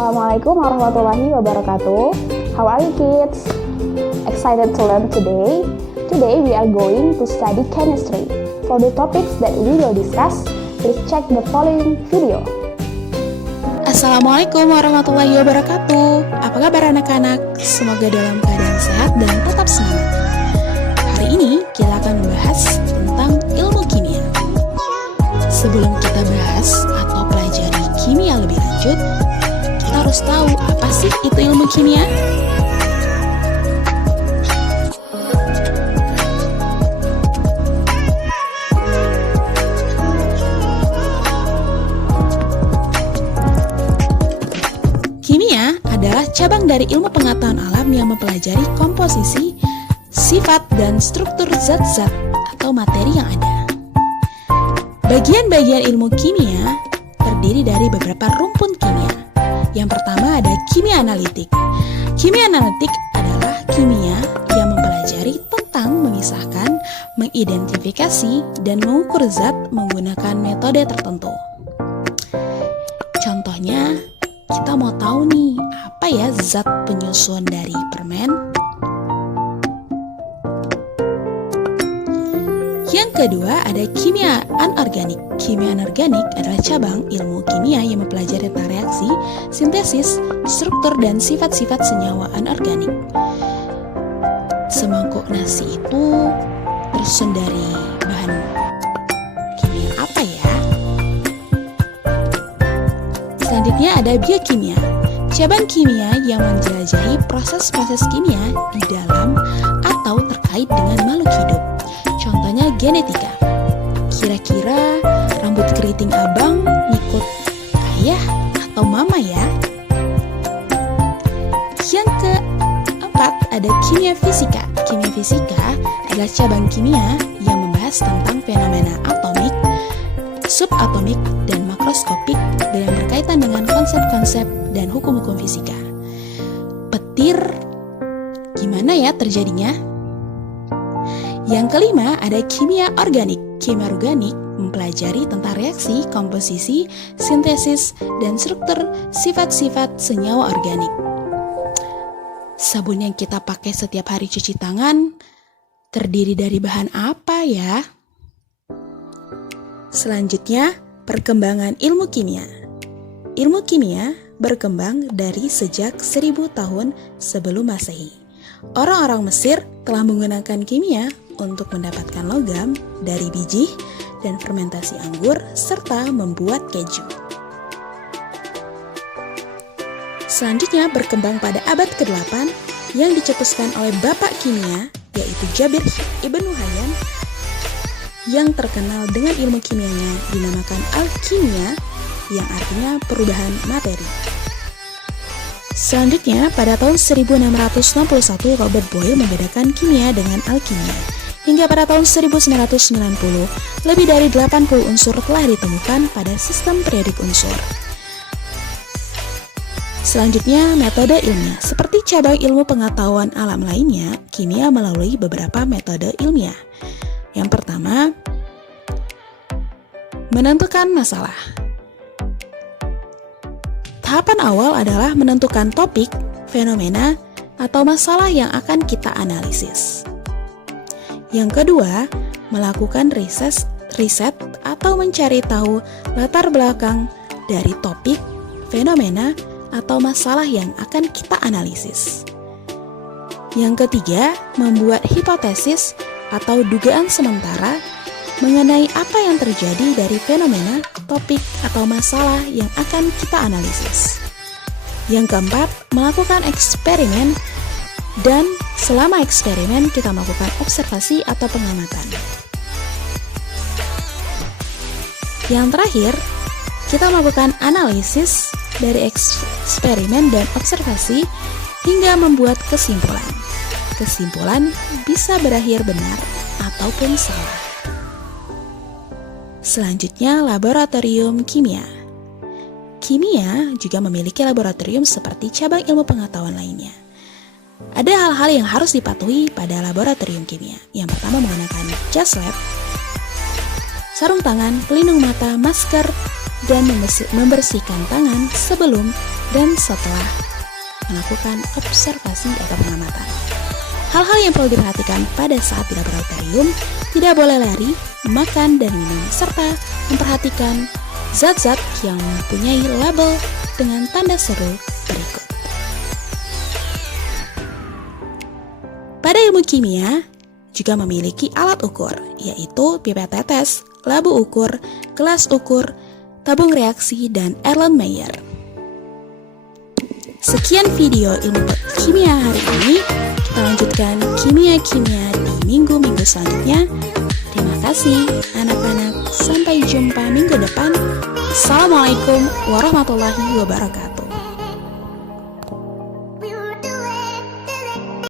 Assalamualaikum warahmatullahi wabarakatuh. How are you kids? Excited to learn today? Today we are going to study chemistry. For the topics that we will discuss, please check the following video. Assalamualaikum warahmatullahi wabarakatuh. Apa kabar anak-anak? Semoga dalam keadaan sehat dan tetap semangat. Hari ini kita akan membahas tentang ilmu kimia. Sebelum kita bahas atau pelajari kimia lebih lanjut, kita harus tahu apa sih itu ilmu kimia? Kimia adalah cabang dari ilmu pengetahuan alam yang mempelajari komposisi, sifat, dan struktur zat-zat atau materi yang ada. Bagian-bagian ilmu kimia terdiri dari beberapa rumpun kimia. Yang pertama ada kimia analitik. Kimia analitik adalah kimia yang mempelajari tentang memisahkan, mengidentifikasi, dan mengukur zat menggunakan metode tertentu. Contohnya, kita mau tahu nih, apa ya zat penyusun dari permen? Yang kedua ada kimia anorganik. Kimia anorganik adalah cabang ilmu kimia yang mempelajari tentang reaksi, sintesis, struktur, dan sifat-sifat senyawa anorganik. Semangkuk nasi itu tersusun dari bahan kimia apa ya? Selanjutnya ada biokimia. Cabang kimia yang menjelajahi proses-proses kimia di dalam atau terkait dengan makhluk hidup. Contohnya genetika. Kira-kira rambut keriting abang ngikut ayah atau mama ya? Yang keempat ada kimia fisika. Kimia fisika adalah cabang kimia yang membahas tentang fenomena atomik, subatomik, dan makroskopik dan yang berkaitan dengan konsep-konsep dan hukum-hukum fisika. Petir, gimana ya terjadinya? Yang kelima ada kimia organik. Kimia organik mempelajari tentang reaksi, komposisi, sintesis, dan struktur sifat-sifat senyawa organik. Sabun yang kita pakai setiap hari cuci tangan terdiri dari bahan apa ya? Selanjutnya, perkembangan ilmu kimia. Ilmu kimia berkembang dari sejak 1000 tahun sebelum Masehi. Orang-orang Mesir telah menggunakan kimia untuk mendapatkan logam dari biji dan fermentasi anggur serta membuat keju. Selanjutnya berkembang pada abad ke-8 yang dicetuskan oleh bapak kimia yaitu Jabir ibn Hayyan yang terkenal dengan ilmu kimianya dinamakan alkimia yang artinya perubahan materi. Selanjutnya, pada tahun 1661 Robert Boyle membedakan kimia dengan alkimia. Hingga pada tahun 1990, lebih dari 80 unsur telah ditemukan pada sistem periodik unsur. Selanjutnya, metode ilmiah. Seperti cabang ilmu pengetahuan alam lainnya, kimia melalui beberapa metode ilmiah. Yang pertama, menentukan masalah. Tahapan awal adalah menentukan topik, fenomena, atau masalah yang akan kita analisis. Yang kedua, melakukan riset atau mencari tahu latar belakang dari topik, fenomena, atau masalah yang akan kita analisis. Yang ketiga, membuat hipotesis atau dugaan sementara mengenai apa yang terjadi dari fenomena, topik, atau masalah yang akan kita analisis. Yang keempat, melakukan eksperimen dan selama eksperimen kita melakukan observasi atau pengamatan. Yang terakhir, kita melakukan analisis dari eksperimen dan observasi hingga membuat kesimpulan. Kesimpulan bisa berakhir benar ataupun salah. Selanjutnya, laboratorium kimia. Kimia juga memiliki laboratorium seperti cabang ilmu pengetahuan lainnya. Ada hal-hal yang harus dipatuhi pada laboratorium kimia. Yang pertama menggunakan jas lab, sarung tangan, pelindung mata, masker, dan membersihkan tangan sebelum dan setelah melakukan observasi atau pengamatan. Hal-hal yang perlu diperhatikan pada saat di laboratorium, tidak boleh lari, makan dan minum, serta memperhatikan zat-zat yang mempunyai label dengan tanda seru berikut. Pada ilmu kimia, juga memiliki alat ukur, yaitu pipet tetes, labu ukur, gelas ukur, tabung reaksi, dan Erlenmeyer. Sekian video ilmu kimia hari ini. Kita lanjutkan kimia-kimia di minggu-minggu selanjutnya. Terima kasih anak-anak. Sampai jumpa minggu depan. Assalamualaikum warahmatullahi wabarakatuh.